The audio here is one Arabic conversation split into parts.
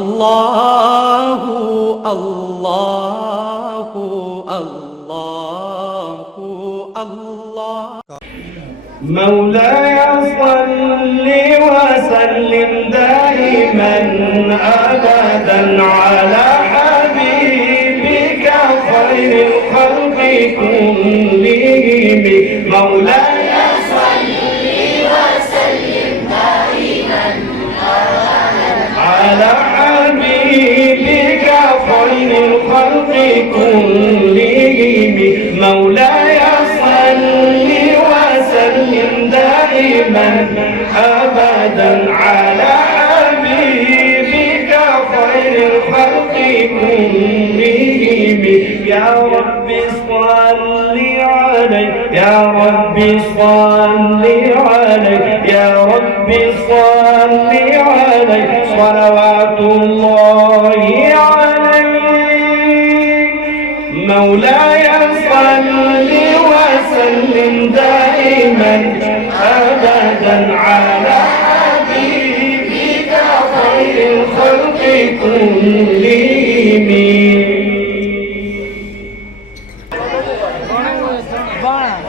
الله الله الله الله مولاي صل وسلم دائما أبدا على حبيبك خير الخلق كلهم مولاي صل وسلم دائما أبدا على حبيبك خير الخلق كلهم مولاي صل وسلم دائما أبدا على حبيبك خير الخلق كلهم يا رب صل عليه يا رب صل عليه يا رب صل عليه صلوات الله عليه مولاي صل وسلم دائما أبدا على حبيبك خير الخلق كلهم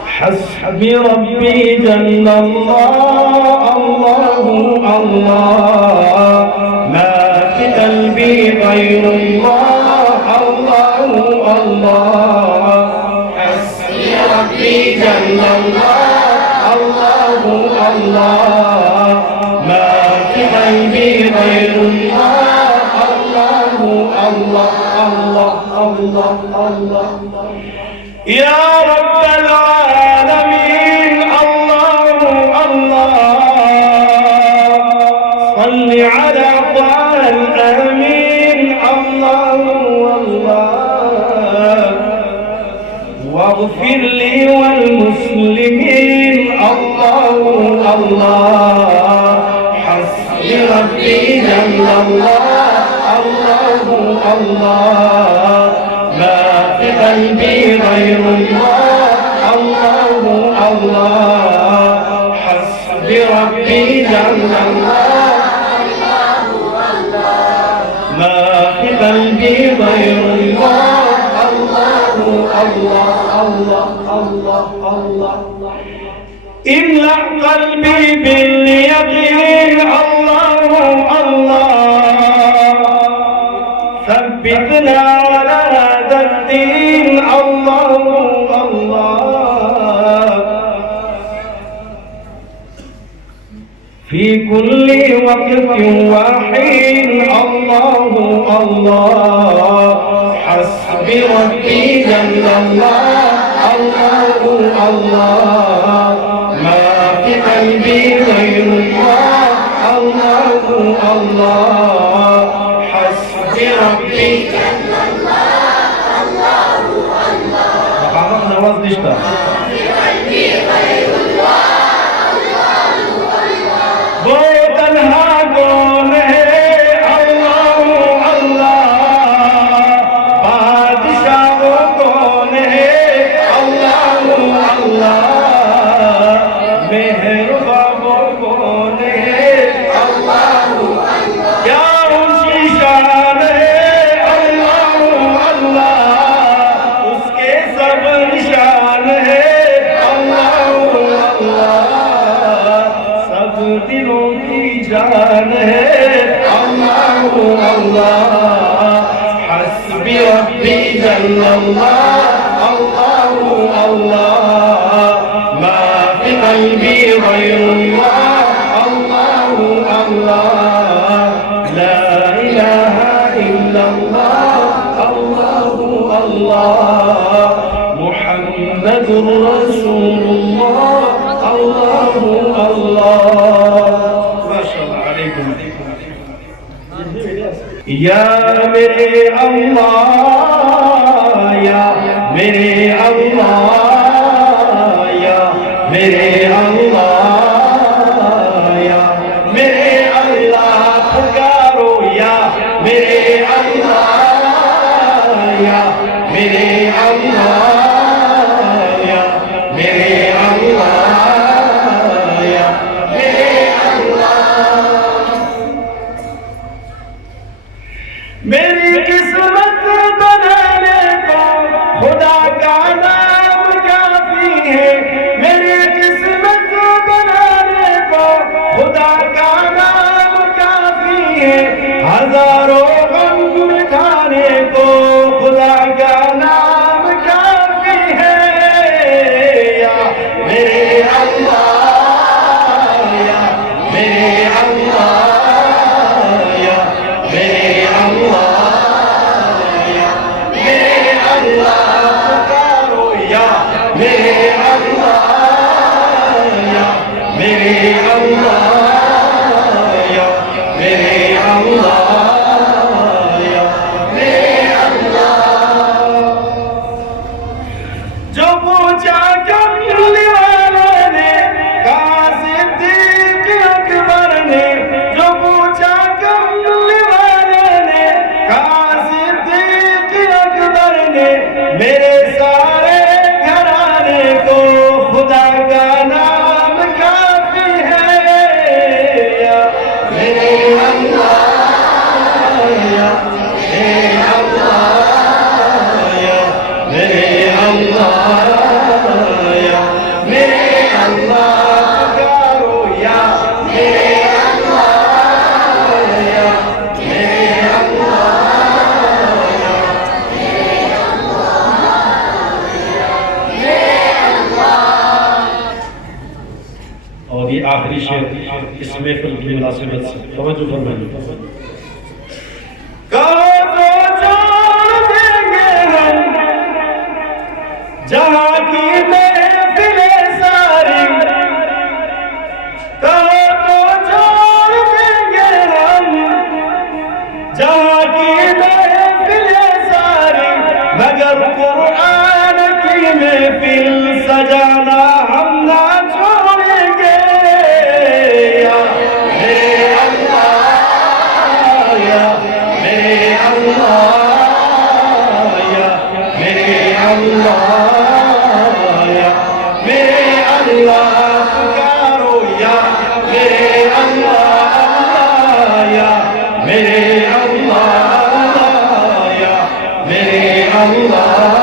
حسبي ربي جل الله الله الله ما في قلبي غير الله الله الله حسبي ربي جل الله الله الله ما في قلبي غير الله الله الله الله الله الله يا رب العالمين الله الله صل على طه الأمين الله الله واغفر لي والمسلمين الله الله حسبي ربي جل الله الله الله ما في قلبي غير الله الله الله حسبي ربي جل الله الله الله ما في قلبي غير الله الله الله الله الله الله املأ قلبي باليقين الله الله ثبتنا على هذا الدين الله الله في كل وقت وحين الله الله حسبي ربي جل الله الله الله ما في قلبي غير الله الله الله حسبي ربي جل الله الله الله عرفنا وزن اشتغل في قلبي غير الله الله الله वो तन्हा कौन है अल्लाह अल्लाह बादशाह वो कौन है अल्लाह अल्लाह मेहरबा वो कौन है अल्लाह अल्लाह क्या ऊंची शान है अल्लाह अल्लाह उसके सब निशान है अल्लाह अल्लाह सब दिलों की जान है अल्लाह अल्लाह हस्बी रब्बी जल्लल्लाह अल्लाह अल्लाह मा फी क़ल्बी गैरुल्लाह अल्लाह अल्लाह ला इलाहा इल्लल्लाह अल्लाह अल्लाह मुहम्मदुर रसूलुल्लाह अल्लाह अल्लाह माशाअल्लाह अलैकुम या मेरे अल्लाह या मेरे अल्लाह या मेरे अल्लाह या मेरे अल्लाह पुकारो या मेरे अल्लाह या मेरे अल्लाह या मेरे अल्लाह या मेरे अल्लाह मेरी किस्मत बनाने को खुदा का नाम काफी है। मेरी किस्मत बनाने को खुदा का नाम काफी है। हजारों गम मिटाने को खुदा का नाम काफी है। या मेरे अल्लाह, या मेरे अल्लाह, या मेरे अल्लाह, या मेरे अल्लाह पुकारो। या मेरे अल्लाह, या मेरे अल्लाह, या मेरे अल्लाह, या मेरे अल्लाह। जो पूछा कमली वाले ने, कहा सिद्दीक अकबर ने। जो पूछा कमली वाले ने, कहा सिद्दीक अकबर ने। मेरे सारे घराने को खुदा का नाम काफी है। या मेरे अल्लाह, या मेरे अल्लाह, या मेरे अल्लाह, या मेरे अल्लाह पुकारो। या मेरे अल्लाह, या मेरे अल्लाह, या मेरे अल्लाह। और ये आखिरी शेर इस महफिल की मुनासिबत से तवज्जो फरमाइए। कहो तो छोड़ देंगे हम जहाँ की महफिलें सारी। कहो तो छोड़ देंगे हम जहाँ की महफिलें सारी। मगर कुरान की महफिल सजाना हम ना छोड़ेंगे। या मेरे अल्लाह, या मेरे अल्लाह, या मेरे अल्लाह, या मेरे अल्लाह पुकारो। या मेरे अल्लाह, या मेरे अल्लाह, या मेरे अल्लाह।